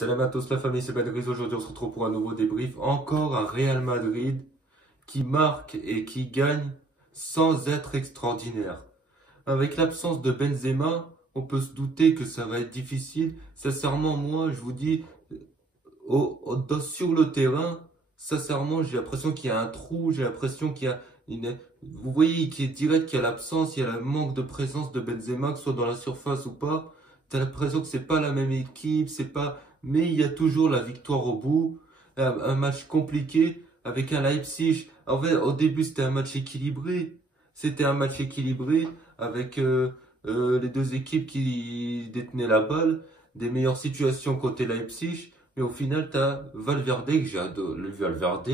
Salam à tous la famille, c'est Badriz. Aujourd'hui on se retrouve pour un nouveau débrief. Encore un Real Madrid qui marque et qui gagne sans être extraordinaire. Avec l'absence de Benzema, on peut se douter que ça va être difficile. Sincèrement, moi je vous dis, sur le terrain, sincèrement j'ai l'impression qu'il y a un trou, j'ai l'impression qu'il y a une... Vous voyez qu'il est direct qu'il y a l'absence, il y a le manque de présence de Benzema, que ce soit dans la surface ou pas. T'as l'impression que c'est pas la même équipe, c'est pas... Mais il y a toujours la victoire au bout. Un match compliqué avec un Leipzig. En fait, au début, c'était un match équilibré. C'était un match équilibré avec les deux équipes qui détenaient la balle. Des meilleures situations côté Leipzig. Mais au final, t'as Valverde, que j'ai adoré. Le Valverde,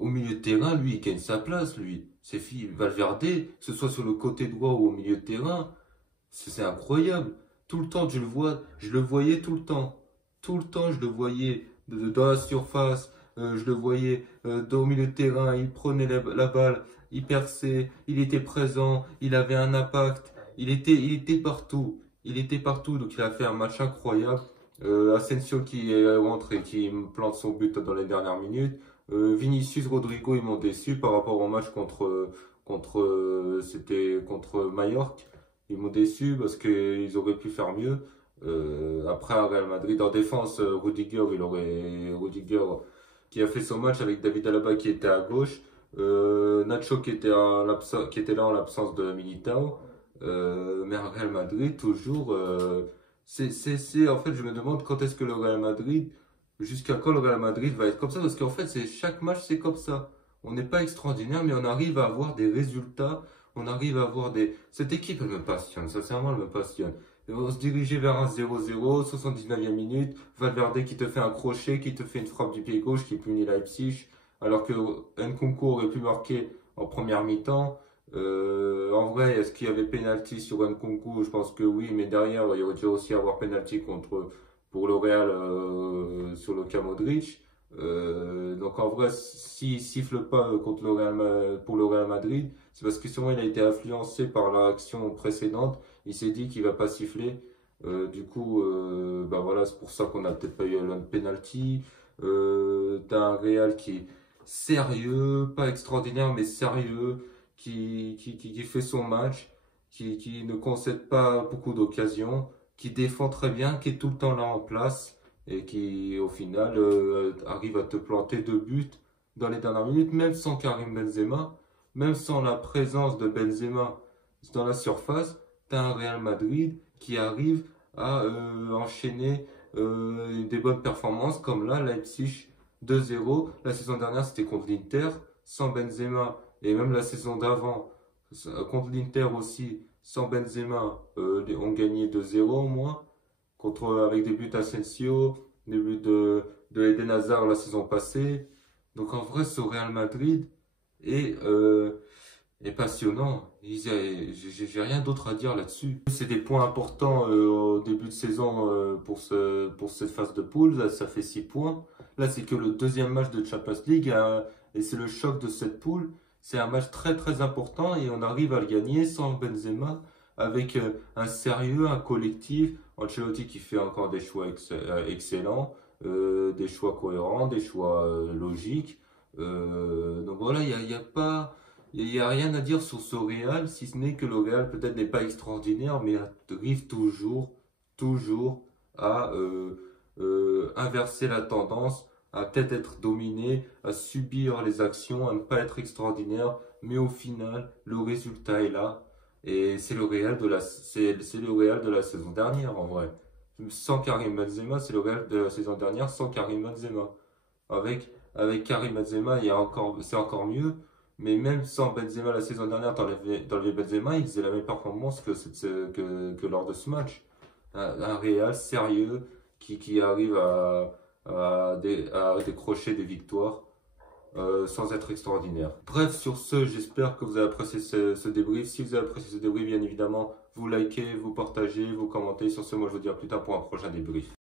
au milieu de terrain, lui, il gagne sa place, lui. Valverde, que ce soit sur le côté droit ou au milieu de terrain, c'est incroyable. Tout le temps, je le voyais tout le temps. Tout le temps, je le voyais dans la surface, je le voyais au milieu de terrain, il prenait la balle, il perçait, il était présent, il avait un impact, il était partout. Il était partout, donc il a fait un match incroyable. Asensio qui est rentré, qui plante son but dans les dernières minutes. Vinicius, Rodrigo, ils m'ont déçu par rapport au match c'était contre Mallorca. Ils m'ont déçu parce qu'ils auraient pu faire mieux. Après, à Real Madrid, en défense, Rudiger qui a fait son match avec David Alaba qui était à gauche. Nacho qui était là en l'absence de Militao. Mais à Real Madrid, toujours, en fait, je me demande quand est-ce que le Real Madrid, jusqu'à quand le Real Madrid va être comme ça, parce qu'en fait, chaque match, c'est comme ça. On n'est pas extraordinaire, mais on arrive à avoir des résultats, on arrive à avoir des... Cette équipe, elle me passionne, sincèrement, elle me passionne. On se dirigeait vers un 0-0, 79e minute, Valverde qui te fait un crochet, qui te fait une frappe du pied gauche, qui punit Leipzig, alors que Nkunku aurait pu marquer en première mi-temps. En vrai, est-ce qu'il y avait pénalty sur Nkunku? Je pense que oui, mais derrière, il y aurait dû aussi avoir pénalty pour le Real sur Luka Modric. Donc en vrai, s'il siffle pas contre pour le Real Madrid, c'est parce que sûrement il a été influencé par l'action précédente. Il s'est dit qu'il va pas siffler. Bah voilà, c'est pour ça qu'on a peut-être pas eu un penalty. T'as un Real qui est sérieux, pas extraordinaire, mais sérieux, qui fait son match, qui ne concède pas beaucoup d'occasions, qui défend très bien, qui est tout le temps là en place et qui au final arrive à te planter 2 buts dans les dernières minutes, même sans Karim Benzema, même sans la présence de Benzema dans la surface. Tu as un Real Madrid qui arrive à enchaîner des bonnes performances comme là, Leipzig 2-0. La saison dernière, c'était contre l'Inter, sans Benzema, et même la saison d'avant, contre l'Inter aussi, sans Benzema, on gagnait 2-0 au moins avec des buts Asensio, des buts de Eden Hazard la saison passée. Donc en vrai, ce Real Madrid est passionnant. J'ai rien d'autre à dire là-dessus. C'est des points importants au début de saison pour cette phase de poule. Là, ça fait 6 points. Là, c'est que le deuxième match de Champions League et c'est le choc de cette poule. C'est un match très très important et on arrive à le gagner sans Benzema, avec un sérieux, un collectif. Ancelotti qui fait encore des choix excellents, des choix cohérents, des choix logiques. Donc voilà, il y a rien à dire sur ce Real, si ce n'est que le Real peut-être n'est pas extraordinaire, mais arrive toujours à inverser la tendance, à peut-être être dominé, à subir les actions, à ne pas être extraordinaire, mais au final, le résultat est là. Et c'est le Real de la saison dernière, en vrai. Sans Karim Benzema, c'est le Real de la saison dernière sans Karim Benzema. Avec Karim Benzema, c'est encore mieux. Mais même sans Benzema la saison dernière, t'enlevais Benzema, il faisait la même performance que lors de ce match. Un Real sérieux qui arrive à décrocher des victoires. Sans être extraordinaire. Bref, sur ce, j'espère que vous avez apprécié ce débrief. Si vous avez apprécié ce débrief, bien évidemment, vous likez, vous partagez, vous commentez. Sur ce, moi je vous dis à plus tard pour un prochain débrief.